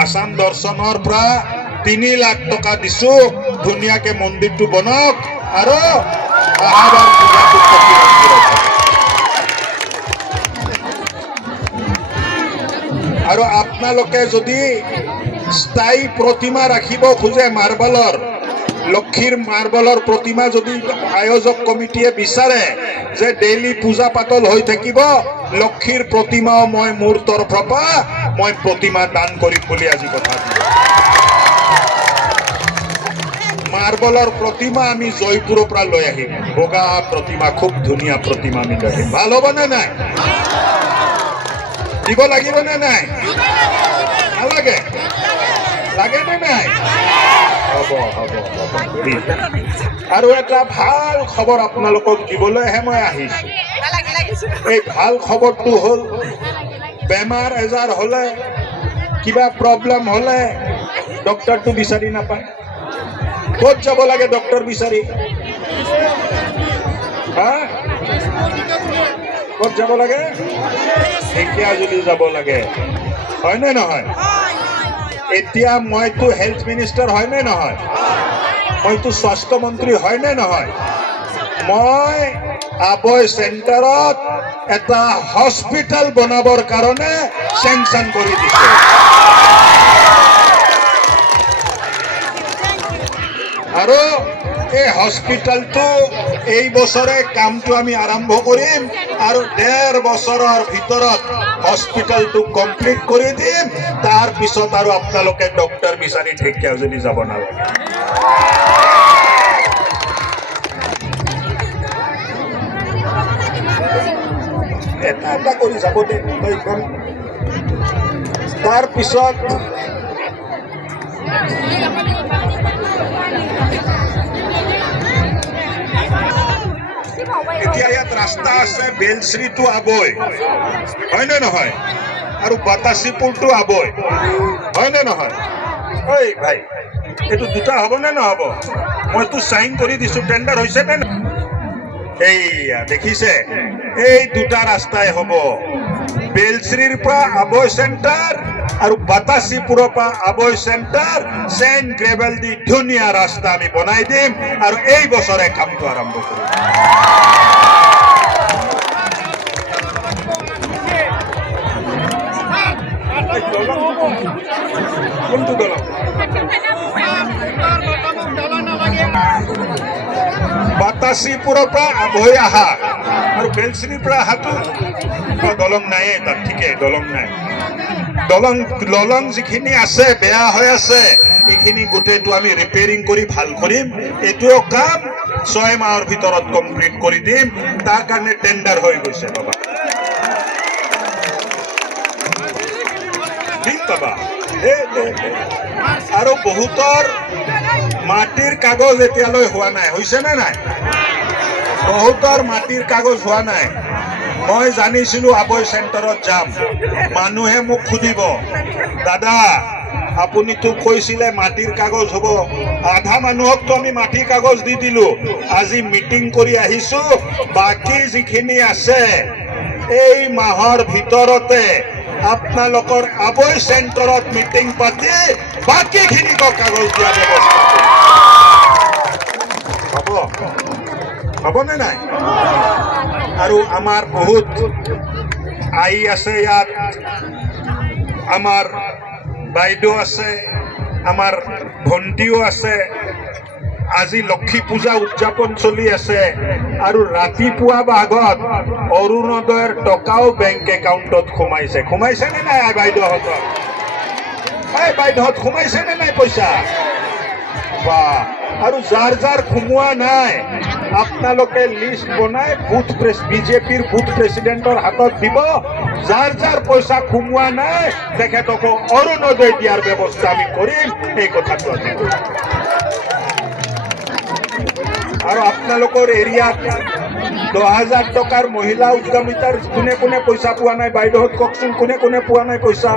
আসাম দৰ্শনৰ পৰা 3 লাখ টকা দিছো, ধুনীয়াকে মন্দিৰটো বনক আৰু আহাবাৰ পূজাটো আৰু আপোনালোকে যদি স্থায়ী প্ৰতিমা ৰাখিব খোজে মাৰ্বলৰ, লক্ষীৰ মাৰ্বলৰ প্ৰতিমা যদি আয়োজক কমিটিয়ে বিচাৰে যে ডেইলি পূজা পাতল হৈ থাকিব, লক্ষীৰ প্ৰতিমাও মই মোৰ তৰফৰ পৰা মই প্ৰতিমা দান কৰিম বুলি আজি কথা দিছোঁ। মাৰ্বলৰ প্ৰতিমা আমি জয়পুৰৰ পৰা লৈ আহিম, বগা প্ৰতিমা, খুব ধুনীয়া প্ৰতিমা আমি লৈ আহিম। ভাল হ'ব নে নাই? দিব লাগিব নে নাই? নালাগে? লাগে নে নাই? হ'ব হ'ব হ'ব। আৰু এটা ভাল খবৰ আপোনালোকক দিবলৈহে মই আহিছো। এই ভাল খবৰটো হ'ল, বেমাৰ আজাৰ হলে, কিবা প্ৰব্লেম হলে ডক্টৰটো বিচাৰি নাপায়। ক'ত যাব লাগে ডক্টৰ বিচাৰি? হা? ক'ত যাব লাগে? ঢেকিয়াজুলি যাব লাগে, হয় নে নহয়? এতিয়া মইতো হেল্থ মিনিষ্টাৰ হয় নে নহয়? মইতো স্বাস্থ্য মন্ত্ৰী হয় নে নহয়? মই আবৈ চেণ্টাৰত এটা হস্পিটেল বনাবৰ কাৰণে চেংচন কৰি দিছো। আৰু এই হস্পিটেলটো এই বছৰে কামটো আমি আৰম্ভ কৰিম আৰু 1.5 বছৰৰ ভিতৰত হস্পিটেলটো কমপ্লিট কৰি দিম। তাৰ পিছত আৰু আপোনালোকে ডক্টৰ বিচাৰি ঢেকিয়াজুলি যাব নালাগে। এটা কৰি যাব দে। তাৰ পিছত এতিয়া ইয়াত ৰাস্তা আছে বেলশ্ৰী টু আবৈ, হয় নে নহয়? আৰু বাতাসীপুৰ টু আবৈ, হয় নে নহয়? ঐ ভাই, এইটো দুটা হ'ব নে নহ'ব? মইতো চাইন কৰি দিছো, টেণ্ডাৰ হৈছে নে? এইয়া দেখিছে, এই দুটা ৰাস্তাই হ'ব। বেলশ্ৰীৰ পৰা আবৈ চেণ্টাৰ আৰু বাতাসীপুৰৰ পৰা আবৈ চেণ্টাৰ চেইন গ্ৰেভেল দি ধুনীয়া ৰাস্তা আমি বনাই দিম আৰু এই বছৰে কামটো আৰম্ভ কৰিম। কোনটো দলং? বাতাসীপুৰৰ পৰা আবৈ আহা আৰু বেলশ্ৰীৰ পৰা আহাটো দলং নাইয়ে তাত, ঠিকেই, দলং নাই। দলং যিখিনি আছে বেয়া হৈ আছে, এইখিনি গোটেইটো আমি ৰিপেয়াৰিং কৰি ভাল কৰিম। এইটোও কাম 6 মাহৰ ভিতৰত কমপ্লিট কৰি দিম। তাৰ কাৰণে টেণ্ডাৰ হৈ গৈছে বাবা। বাবা আৰু বহুতৰ মাটিৰ কাগজ এতিয়ালৈ হোৱা নাই, হৈছে নে নাই? বহুতৰ মাটিৰ কাগজ হোৱা নাই। মই জানিছিলো আবৈ চেণ্টাৰত যাম, মানুহে মোক সুধিব, দাদা আপুনিতো কৈছিলে মাটিৰ কাগজ হ'ব। আধা মানুহকতো আমি মাটিৰ কাগজ দি দিলো। আজি মিটিং কৰি আহিছো, বাকী যিখিনি আছে এই মাহৰ ভিতৰতে আপোনালোকৰ আবৈ চেণ্টাৰত মিটিং পাতি বাকীখিনিক কাগজ দিয়া ব্যৱস্থা হ'ব। হ'বনে নাই? আৰু আমাৰ বহুত আই আছে ইয়াত, আমাৰ বাইদেউ আছে, আমাৰ ভণ্টিও আছে। আজি লক্ষী পূজা উদযাপন চলি আছে আৰু ৰাতিপুৱা ভাগত অৰুণোদয়ৰ টকাও বেংক একাউণ্টত সোমাইছে নে নাই? বাইদেউহঁতৰ বাইদেউহঁত সোমাইছে নে নাই পইচা? বাহ! আৰু যাৰ যাৰ সোমোৱা নাই আপোনালোকে লিষ্ট বনাই বিজেপিৰ বুথ প্ৰেচিডেণ্টৰ হাতত দিব। যাৰ যাৰ পইচা সোমোৱা নাই তেখেতকো অৰুণোদয় দিয়াৰ ব্যৱস্থা আমি কৰিম, এই কথাটো আমি কৰিম। আৰু আপোনালোকৰ এৰিয়াত 10,000 টকাৰ মহিলা উদ্যমিতাৰ কোনে কোনে পইচা পোৱা নাই? বাইদেউহঁত কওকচোন, কোনে কোনে পোৱা নাই পইচা?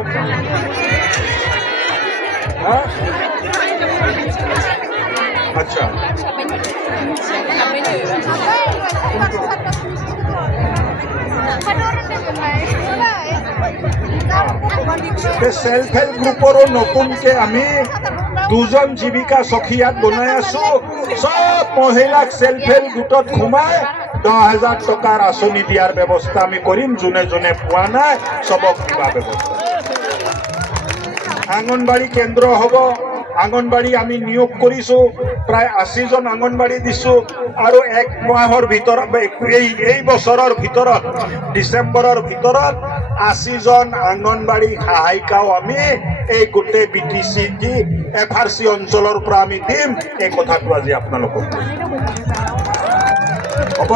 আচ্ছা, সেলফ হেল্প গ্ৰুপৰো নতুনকে আমি 2জন জীৱিকা সখী ইয়াত বনাই আছো। সব মহিলাক সেলফ হেল্প গোটত সোমাই 10,000 টকাৰ আঁচনি দিয়াৰ ব্যৱস্থা আমি কৰিম। যোনে যোনে পোৱা নাই সবক দিবা ব্যৱস্থা। আঙ্গনবাড়ী কেন্দ্ৰ হব। আঙ্গনবাড়ী আমি নিয়োগ কৰিছো, প্ৰায় 80 জন আঙ্গনবাড়ী দিছো। আৰু 1 মাহৰ ভিতৰত এই বছৰৰ ভিতৰত ডিসেম্বৰৰ ভিতৰত 80 জন আঙ্গনবাড়ী সহায়িকাও আমি এই গোটেই বিটিসি দি FRC অঞ্চলৰ পৰা আমি দিম। এই কথাটো আজি আপোনালোকক হ'ব।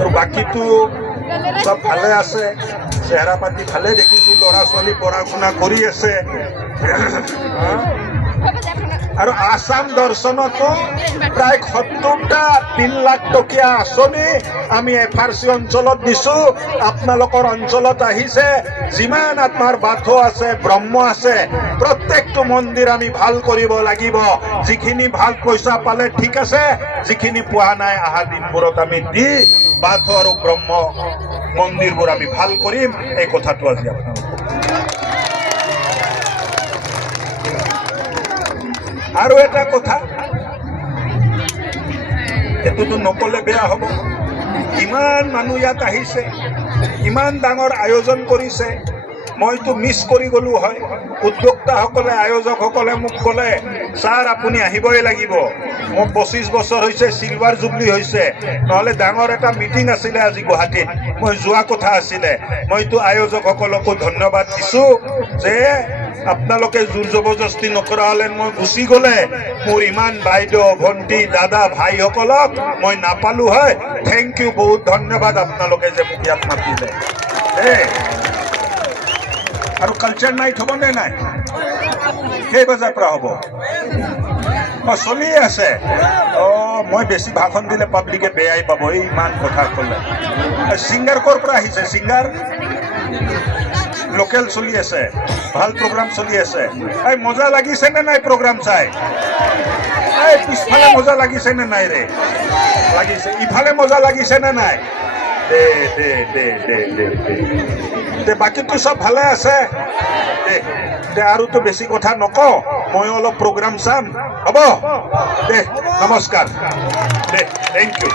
আৰু বাকীটো সব ভালে আছে, চেহাৰা পাতি ভালে দেখিছো, ল'ৰা ছোৱালী পঢ়া শুনা কৰি আছে। আৰু আসাম দৰ্শনতো প্ৰায় 70টা 3 লাখ টকীয়া আঁচনি আমি FRC অঞ্চলত দিছো। আপোনালোকৰ অঞ্চলত আহিছে, যিমান আপোনাৰ বাথৌ আছে, ব্ৰহ্ম আছে, প্ৰত্যেকটো মন্দিৰ আমি ভাল কৰিব লাগিব। যিখিনি ভাল পইচা পালে ঠিক আছে, যিখিনি পোৱা নাই অহা দিনবোৰত আমি দি বাথৌ আৰু ব্ৰহ্ম মন্দিৰবোৰ আমি ভাল কৰিম। এই কথাটো আজি আপোনালোকক। আৰু এটা কথা, এটোতো নকলে বেয়া হ'ব। ইমান মানুহ ইয়াত আহিছে, ইমান ডাঙৰ আয়োজন কৰিছে, মইতো মিছ কৰি গলো হয়। উদ্যোক্তাসকলে, আয়োজকসকলে মোক ক'লে, ছাৰ আপুনি আহিবই লাগিব। মোৰ 25 বছৰ হৈছে, সিলভাৰ জুবলি হৈছে, নহলে ডাঙৰ এটা মিটিং আছিলে আজি গুৱাহাটীত, মই যোৱা কথা আছিলে। মইতো আয়োজকসকলকো ধন্যবাদ দিছো যে আপোনালোকে জোৰ জবৰদস্তি নকৰা হলে মই গুচি গলে মোৰ ইমান বাইদেউ, ভণ্টি, দাদা, ভাইসকলক মই নাপালো হয়। থেংক ইউ, বহুত ধন্যবাদ আপোনালোকে যে মোক ইয়াত মাতিলে। আৰু কালচাৰ নাইট হ'ব নে নাই? কেই বজাৰ পৰা হ'ব? চলি আছে। মই বেছি ভাষণ দিলে পাব্লিকে বেয়াই পাব, ইমান কথা ক'লে। সিংগাৰ ক'ৰ পৰা আহিছে? সিংগাৰ লোকেল চলি আছে, ভাল প্ৰগ্ৰাম চলি আছে। এই মজা লাগিছে নে নাই প্ৰগ্ৰাম চাই? এই পিছফালে মজা লাগিছে নে নাই ৰে? লাগিছে। ইফালে মজা লাগিছে নে নাই? বাকীটো সব ভালে আছে। আৰুতো বেছি কথা নকওঁ, মই অলপ প্ৰগ্ৰাম চাম। হ'ব দে, নমস্কাৰ দে, থেংক ইউ।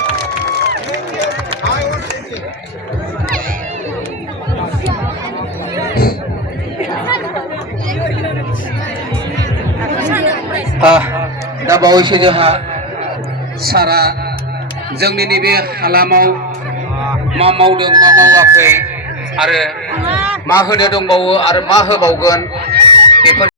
दा बावैसो जोंहा सारा जोंनि नैबे हालामाव मा मावदों मा मावाखै आरो मा होनो दंबावो आरो मा होबावगोन बेफोर